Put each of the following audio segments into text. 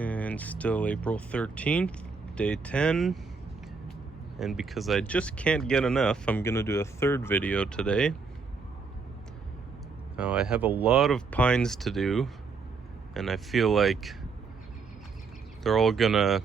And still April 13th, day 10. And because I just can't get enough, I'm gonna do a third video today. Now I have a lot of pines to do, and I feel like they're all gonna,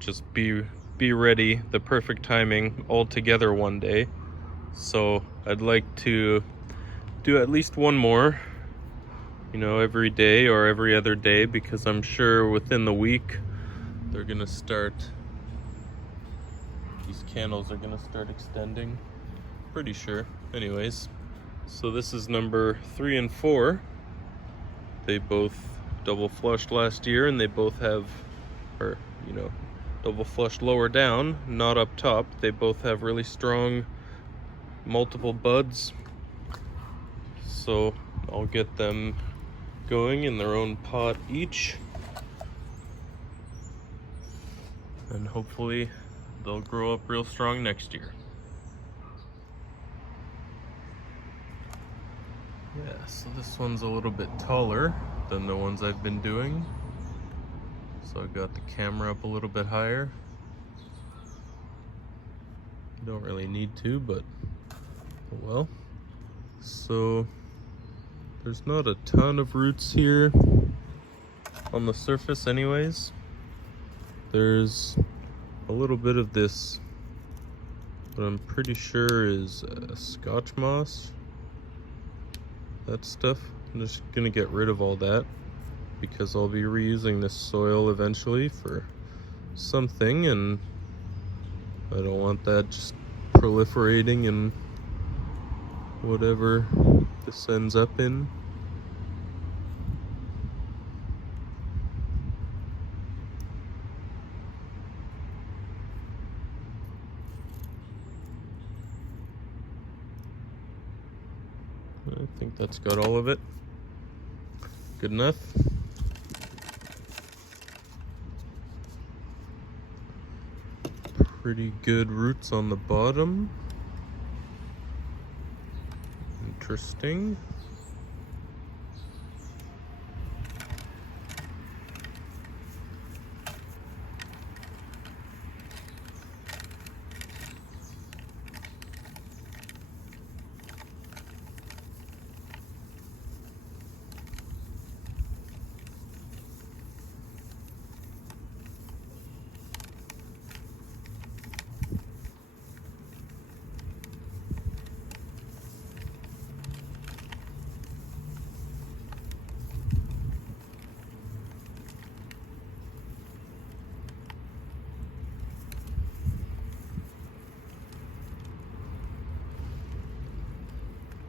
just be ready, the perfect timing, all together one day. So I'd like to do at least one more, every day or every other day, because I'm sure within the week they're gonna start, these candles are gonna start extending. Pretty sure. Anyways, so this is number 3 and 4. They both double flushed last year, and they both have, double flushed lower down, not up top. They both have really strong multiple buds. So I'll get them going in their own pot each, and hopefully they'll grow up real strong next year. Yeah, so this one's a little bit taller than the ones I've been doing. So I got the camera up a little bit higher. You don't really need to, but oh well. So there's not a ton of roots here on the surface anyways. There's a little bit of this, but I'm pretty sure is Scotch moss. That stuff. I'm just gonna get rid of all that because I'll be reusing this soil eventually for something, and I don't want that just proliferating in whatever this ends up in. I think that's got all of it. Good enough. Pretty good roots on the bottom. Interesting.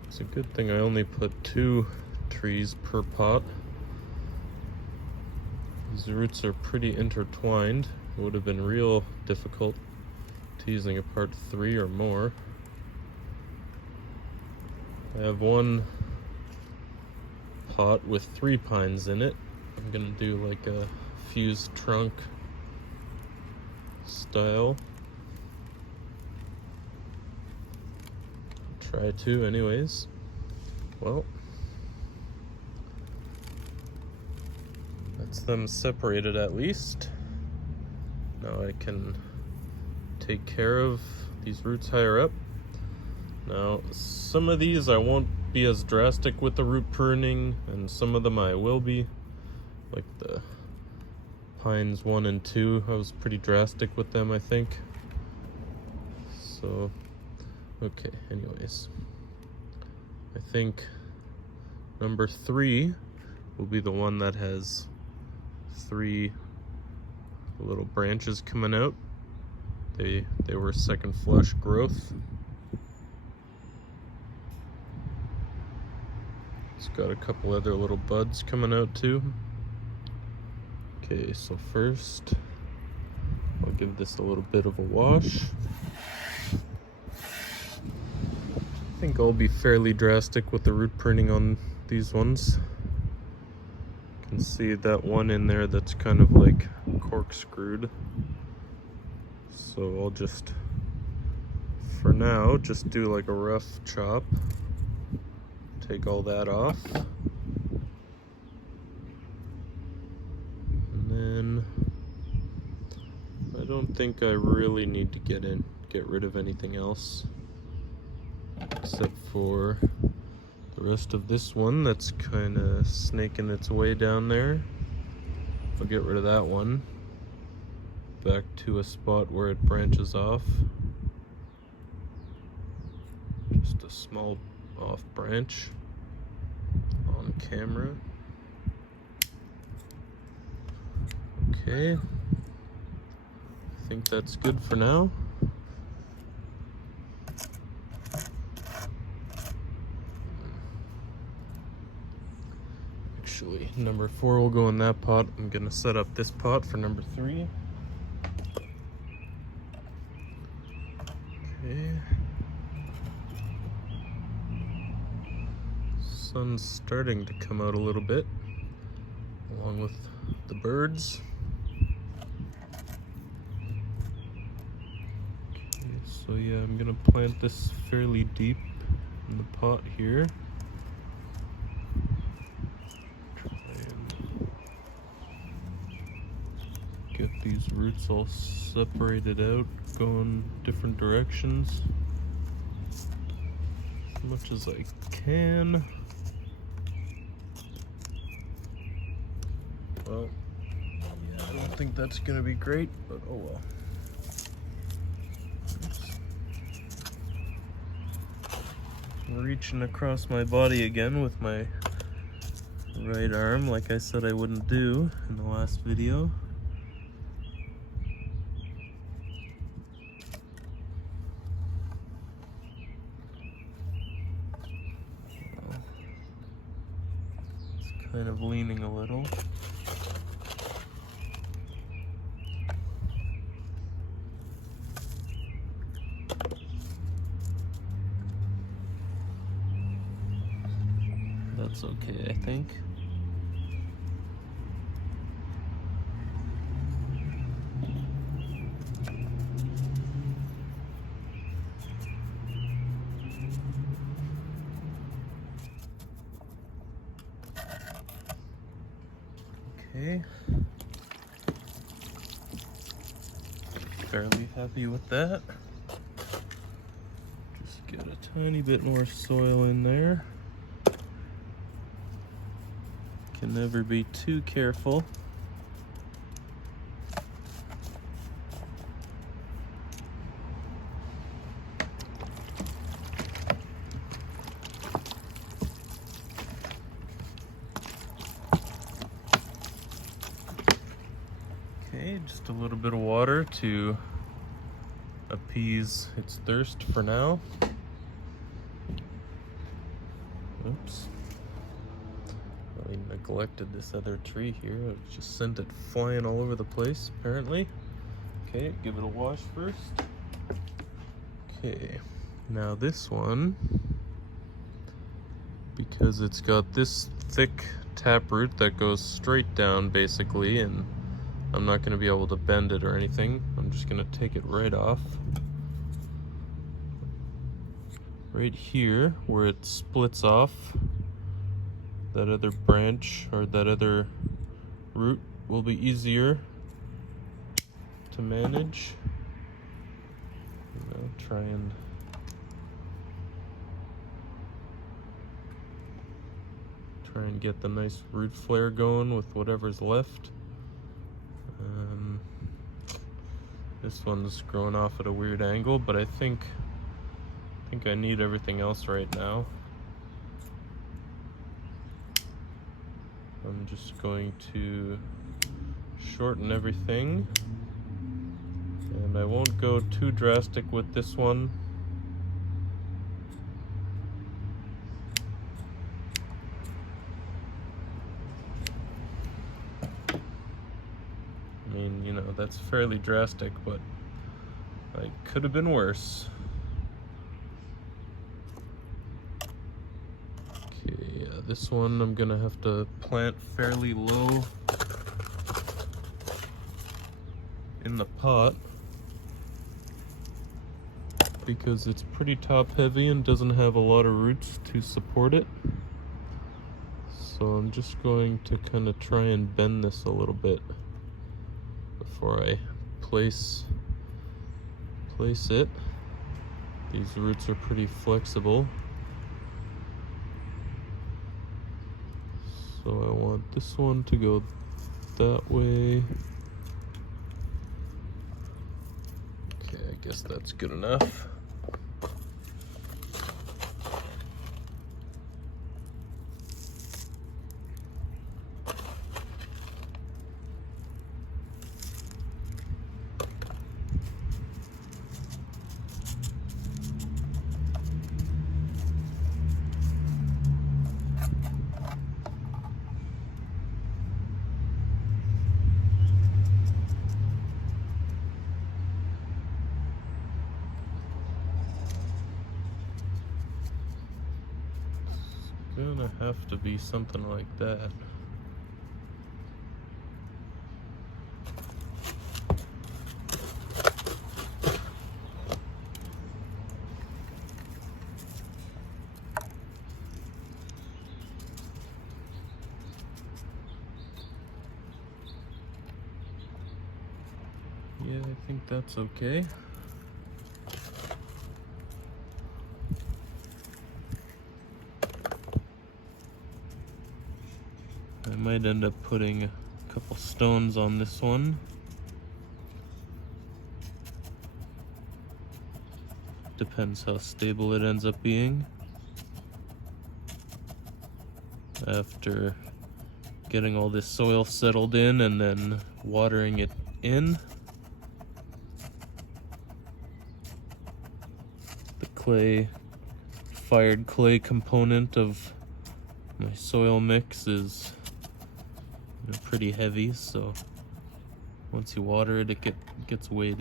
It's a good thing I only put 2 trees per pot. These roots are pretty intertwined. It would have been real difficult teasing apart 3 or more. I have one pot with 3 pines in it. I'm gonna do like a fused trunk style. Try to anyways. Well, that's them separated at least. Now I can take care of these roots higher up. Now some of these I won't be as drastic with the root pruning, and some of them I will be. Like the pines 1 and 2, I was pretty drastic with them, I think. So okay, anyways, I think number 3 will be the one that has 3 little branches coming out. They were second flush growth. It's got a couple other little buds coming out too. Okay, so first I'll give this a little bit of a wash. I think I'll be fairly drastic with the root pruning on these ones. You can see that one in there that's kind of like corkscrewed. So I'll just, for now, just do like a rough chop. Take all that off. And then don't think I really need to get rid of anything else except for the rest of this one that's kind of snaking its way down there. I'll get rid of that one back to a spot where it branches off. Just a small off branch on camera. Okay, I think that's good for now. Actually, number 4 will go in that pot. I'm gonna set up this pot for number 3. Okay. Sun's starting to come out a little bit, along with the birds. Okay, so yeah, I'm gonna plant this fairly deep in the pot here. Get these roots all separated out, going different directions as much as I can. Well, yeah, I don't think that's gonna be great, but oh well. I'm reaching across my body again with my right arm, like I said I wouldn't do in the last video. Kind of leaning a little. That's okay, I think. Okay. Fairly happy with that. Just get a tiny bit more soil in there. Can never be too careful. Okay, just a little bit of water to appease its thirst for now. Oops. Really neglected this other tree here. I just sent it flying all over the place, apparently. Okay, give it a wash first. Okay, now this one, because it's got this thick taproot that goes straight down basically, and I'm not going to be able to bend it or anything. I'm just going to take it right off. Right here, where it splits off, that other branch or that other root will be easier to manage. Try and get the nice root flare going with whatever's left. This one's growing off at a weird angle, but I think I need everything else right now. I'm just going to shorten everything, and I won't go too drastic with this one. I mean, you know, that's fairly drastic, but it could have been worse. Okay, yeah, this one I'm gonna have to plant fairly low in the pot because it's pretty top heavy and doesn't have a lot of roots to support it. So I'm just going to kind of try and bend this a little bit before I place it. These roots are pretty flexible. So I want this one to go that way. Okay, I guess that's good enough. Gonna have to be something like that. Yeah, I think that's okay. I might end up putting a couple stones on this one. Depends how stable it ends up being. After getting all this soil settled in and then watering it in. The fired clay component of my soil mix is pretty heavy, so once you water it, it gets weighed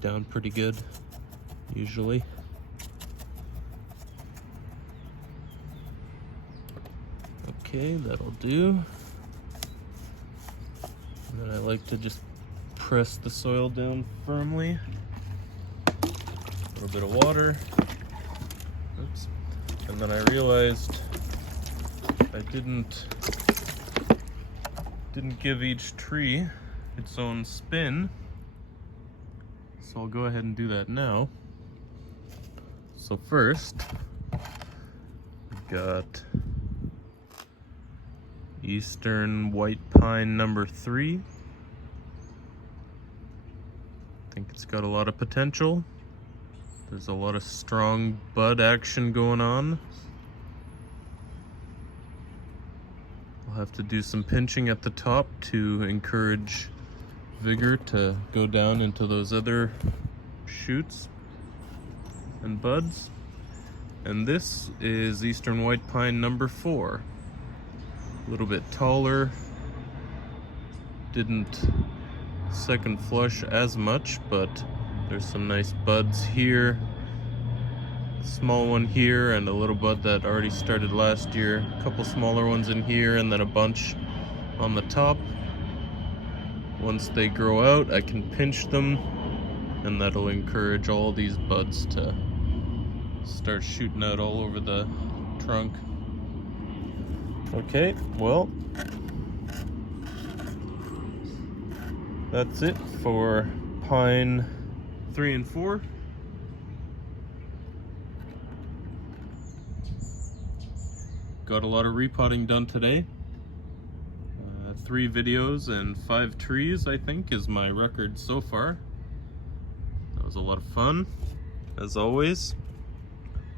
down pretty good, usually. Okay, that'll do. And then I like to just press the soil down firmly. A little bit of water. Oops. And then I realized I didn't give each tree its own spin, so I'll go ahead and do that now. So first, we've got Eastern White Pine number 3. I think it's got a lot of potential. There's a lot of strong bud action going on. I'll have to do some pinching at the top to encourage vigor to go down into those other shoots and buds. And this is Eastern White Pine number 4. A little bit taller. Didn't second flush as much, but there's some nice buds here. Small one here and a little bud that already started last year. A couple smaller ones in here and then a bunch on the top. Once they grow out, I can pinch them and that'll encourage all these buds to start shooting out all over the trunk. Okay, well, that's it for pine 3 and 4. Got a lot of repotting done today. 3 videos and 5 trees, I think, is my record so far. That was a lot of fun, as always.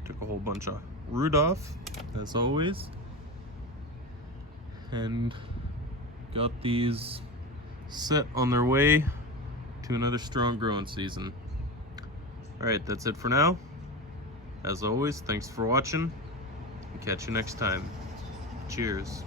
Took a whole bunch of root off, as always. And got these set on their way to another strong growing season. Alright, that's it for now. As always, thanks for watching. Catch you next time. Cheers.